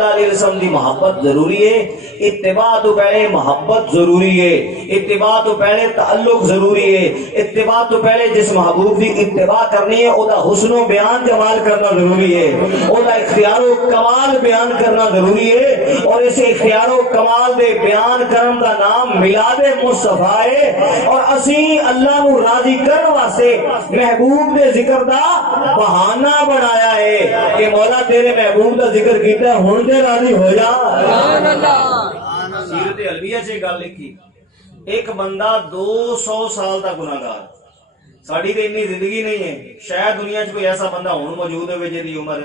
دی محبت ضروری ہے، اتباع تو پہلے محبت ضروری ہے، اتباع تو پہلے تعلق ضروری ہے، اتباع تو پہلے جس محبوب دی اتباع کرنی ہے او دا حسن و بیان جمال کرنا ضروری ہے، او دا اختیار و کمال بیان کرنا ضروری ہے، اور اسے اختیار و کمال دے بیان کرن دا نام میلاد مصطفیٰ ہے، اور اسی اللہ نو راضی کرن واسطے محبوب دے ذکر دا بہانہ بنایا ہے کہ مولا تیرے محبوب دا ذکر کیتا ہے ہن تے راضی ہو جا۔ سیرت علویہ سے گل لکھی، ایک بندہ 200 سال دا گناہگار، ساڈی تے اتنی زندگی نہیں ہے، شاید دنیا چ کوئی ایسا بندہ ہن موجود ہوئے جی عمر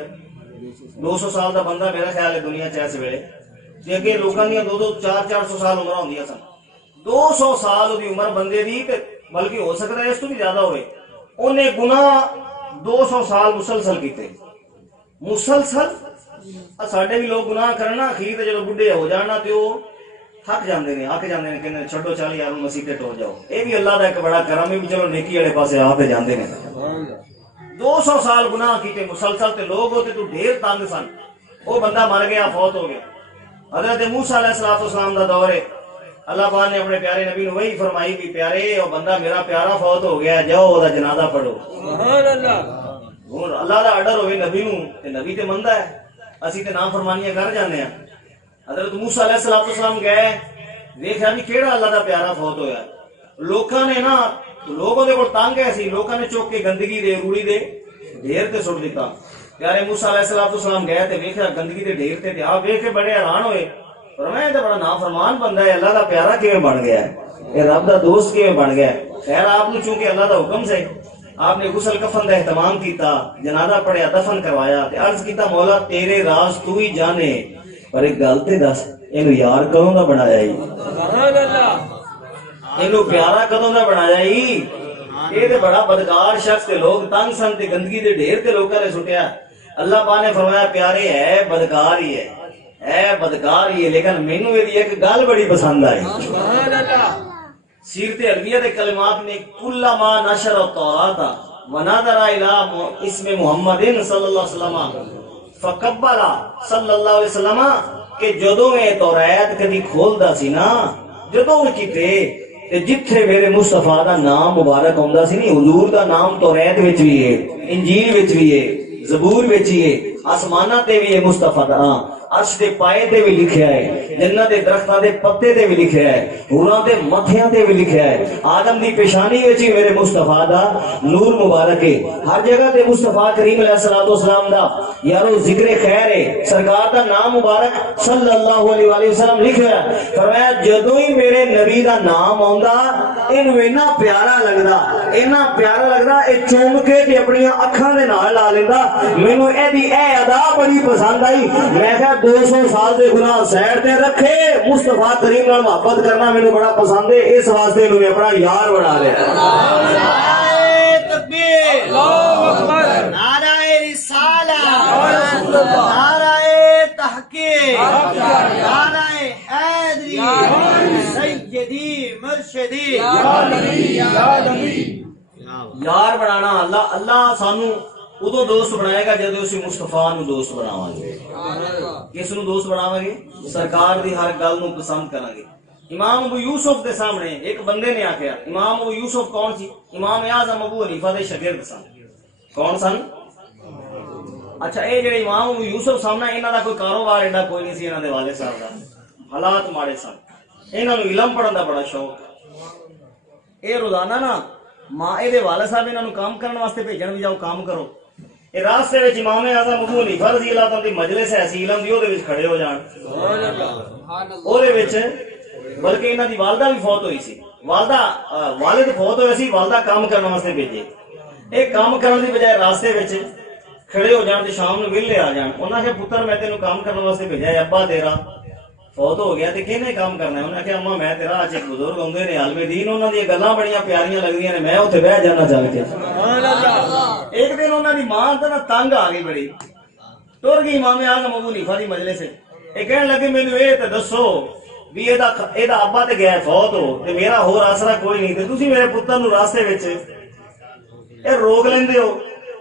200 سال دا بندہ میرا خیال ہے دنیا چ اس ویلے، جے کہ لوکاں دی 200 400 سال عمر ہوندیاں سن، 200 سال دی عمر بندے دی، تے بلکہ ہو سکتا ہے اس تو بھی زیادہ ہوئے، انہیں گناہ 200 سال مسلسل کیتے، مسلسل۔ ساڈے بھی لوگ گناہ کرنا، اخیر تے جدوں بڈھے ہو جانا تے او تھک جاندے نے، کہندے چھڈو چل یار مسیح تے ٹر جاؤ۔ اے بھی اللہ دا ایک بڑا کرم ہے، چلو نیکی والے پاسے آ تے جاندے نے۔ 200 سال گناہ کیتے مسلسل، تے لوگ ہوتے تو ڈھیر تنگ سن، وہ بندہ مر گیا، فوت ہو گیا۔ حضرت موسیٰ علیہ السلام دا دور ہے، اللہ پاک نے اپنے پیارے نبی نو وہی فرمائی بھی پیارے وہ بندہ میرا پیارا فوت ہو گیا، جاؤ وہ جنازہ پڑھو۔ سبحان اللہ، اللہ دا آرڈر ہوئے نبی نو تے نبی تے مندا ہے، اسی تے نافرمانیاں کر جانے ہیں۔ حضرت موسیٰ علیہ السلام گئے، دیکھا بھی کیڑا اللہ دا پیارا فوت ہویا، لوکاں نے نا، لوگوں دے کول تنگ ہے سی، لوکاں نے چوک کے گندگی دے روڑی دے ڈھیر تے سٹ دیتا۔ پیارے موسیٰ علیہ السلام گئے تے ویکھیا گندگی دے ڈھیر تے آپ ویکھ کے بڑے حیران ہوئے، فرمایا تے بڑا نافرمان بندہ ہے، اللہ دا پیارا کیویں بن گیا ہے، اے رب دا دوست کیویں بن گیا ہے۔ خیر آپ نے چونکہ اللہ دا حکم سے آپ نے غسل کفن دا اہتمام کیتا، جنازہ پڑھیا، دفن کروایا، تے عرض کیتا مولا تیرے راز تو ہی جانے، پر ایک گل تے دس اینو یار کدوں دا بنایا ہی، سبحان اللہ، اینو پیارا کدوں دا بنایا ہی؟ اے تے بڑا بدکار شخص تے لوگ تنگ سن تے گندگی دے ڈھیر تے لوکاں نے سٹیا۔ اللہ پاک نے فرمایا پیارے ہے بدکار ہی ہے بدکار ہی ہے، لیکن مینوں ایدی ایک گل بڑی پسند آئی۔ سبحان اللہ، سیرت علویہ دے کلمات نے کلما نشر التوراۃ ونظر الی اسم محمد صلی اللہ علیہ وسلم فقبل صلی اللہ علیہ وسلم، کہ جدوں میں تورات کدی کھولدا سی نا، جدوں کیتے تے جتھے میرے مصطفیٰ دا نام مبارک ہوندا سی نہیں، حضور دا نام تورات وچ بھی ہے، انجیل وچ بھی ہے، زبور وچ بھی ہے، آسماناں تے بھی ہے مصطفیٰ دا، عرش دے پائے تے بھی لکھیا ہے، جنت دے درختاں دے پتے تے بھی لکھیا ہے، حوراں دے متھیاں تے بھی لکھیا ہے، آدم دی پیشانی وچ ہی میرے مصطفیٰ دا نور مبارک ہے، ہر جگہ تے مصطفیٰ کریم علیہ السلام دا یارو ذکر خیر ہے، سرکار دا نام مبارک صلی اللہ علیہ وآلہ وسلم لکھیا ہے۔ فرمایا جدوں ہی میرے نبی دا نام آوندا اینو اینا پیارا لگدا اے چوم کے تے اپنی اکھاں دے نال لا لیندا، مینوں ایدی اے ادا بڑی پسند آئی۔ میں کہا 200 سال دے گناہ سائڈ تے رکھے، مصطفیٰ کریم نال محبت کرنا مینوں بڑا پسند ہے، اس واسطے انہوں نے اپنا یار بنا لیا۔ نعرہ تکبیر، اللہ اکبر، نعرہ رسالہ، نعرہ تحقیق، نعرہ حیدری، سیدی مرشدی، یار بنانا اللہ سانو ادو دوست بنائے گا جدو اسی مصطفیٰ نو دوست بناواں گے۔ کس نو دوست بناواں گے؟ سرکار دی ہر گل نو پسند کراں گے۔ امام ابو یوسف دے سامنے ایک بندے نے آکھیا، امام ابو یوسف کون سی؟ امام اعظم ابو حنیفہ دے شاگرد سن۔ کون سن؟ اچھا اے جڑے امام ابو یوسف سامنے انہاں دا کوئی کاروبار ایڈا کوئی نہیں سی، انہاں دے والد صاحب دا حالات ماڑے سن، انہاں نو علم پڑھن دا بڑا شوق۔ اے روزانہ نا ماں اے دے والد صاحب انہاں نو کام کرن واسطے بھیجن بھی جاؤ کام کرو، اے راستے وچ امام اعظم ابو حنیفہ رضی اللہ عنہ دی مجلس ایسی علم دی اودے وچ کھڑے ہو جان، سبحان اللہ، اودے وچ بلکہ انہاں دی والدہ بھی فوت ہوئی سی، والد فوت ہوئے سی، والدہ کام کرنے واسطے بھیجے، اے کام کرن دی بجائے راستے وچ کھڑے ہو جان تے شام نو ویلے آ جان۔ انہاں کہ پتر میں تینوں کام کرنے واسطے بھیجا ہے، ابا تیرا فوت ہو گیا تے کہنے کام کرنا ہے؟ انہاں کہ اما میں تیرا اج ایک بزرگ ہوندے نے عالم دین، انہاں دی گلاں بڑیاں پیاریاں لگدیاں نے، میں اوتھے بیٹھ جانا چل کے، سبحان اللہ۔ ایک دن انہاں دی ماں تے نا تنگ آ گئی بڑی، ٹر گئی امام اعظم ابو حنیفہ دی مجلس سے، اے کہن لگے مینوں اے تے دسو بھی ایدا ابا تے گیا فوت ہو تے میرا ہور آسرا کوئی نہیں، تے تسی میرے پتر نو راستے وچ اے روک لیندے ہو،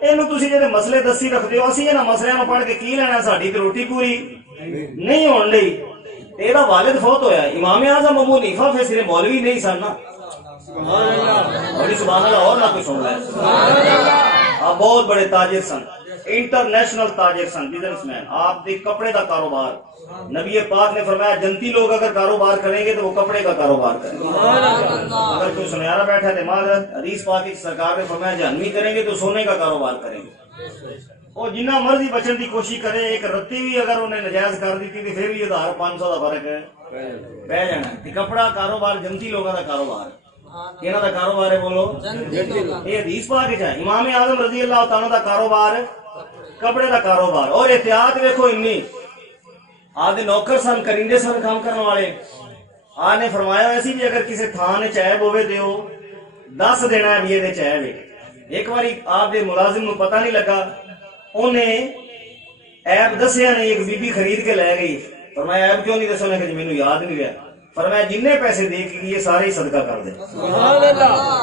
اینو تسی جڑے مسئلے دسی رکھدے ہو، اسی انہاں مسئلیاں نو پڑھ کے کی لینا، ساڈی تے روٹی پوری نہیں ہونے لئی تے دا والد فوت ہویا امام اعظم ابو حنیفہ پھر صرف مولوی نہیں سن نا بڑی سبحان اللہ اور نہ کوئی سن لے آپ بہت بڑے تاجر سن انٹرنیشنل تاجر سن بزنس مین آپ کے کپڑے کا کاروبار نبی پاک نے فرمایا جنتی لوگ اگر کاروبار کریں گے تو وہ کپڑے کا کاروبار کریں گے اگر کوئی سنیارا بیٹھا ہے معذرت حدیث پاک کی سرکار نے فرمایا جہنمی کریں گے تو سونے کا کاروبار کریں گے اور جنہ مرضی بچن کی کوشش کرے ایک رتی بھی اگر انہیں نجائز کر دیتی تو پھر بھی 1500 کا فرق ہے پہ جانا کپڑا کاروبار جنتی لوگوں کا کاروبار کہنا دا کاروبار ہے بولو یہ حدیث پاک ہے امام اعظم رضی اللہ تعالیٰ دا کاروبار کپڑے دا کاروبار اور احتیاط دیکھو انی آدھے نوکر سن کرندے سن کام کرنے والے آج نے فرمایا ایسی بھی اگر کسی تھان نے چائب ہوئے دیو 10 دینا ہے بھی یہ دے چائب ہے ایک باری آپ دے ملازم نو پتہ نہیں لگا انہیں ایب دسیا نہیں ایک بی بی خرید کے لے گئی فرمایا ایب کیوں نہیں دسو نے کہ جی مینوں یاد نہیں رہا فرمایا جننے پیسے دے کے یہ سارے ہی صدقہ کر دے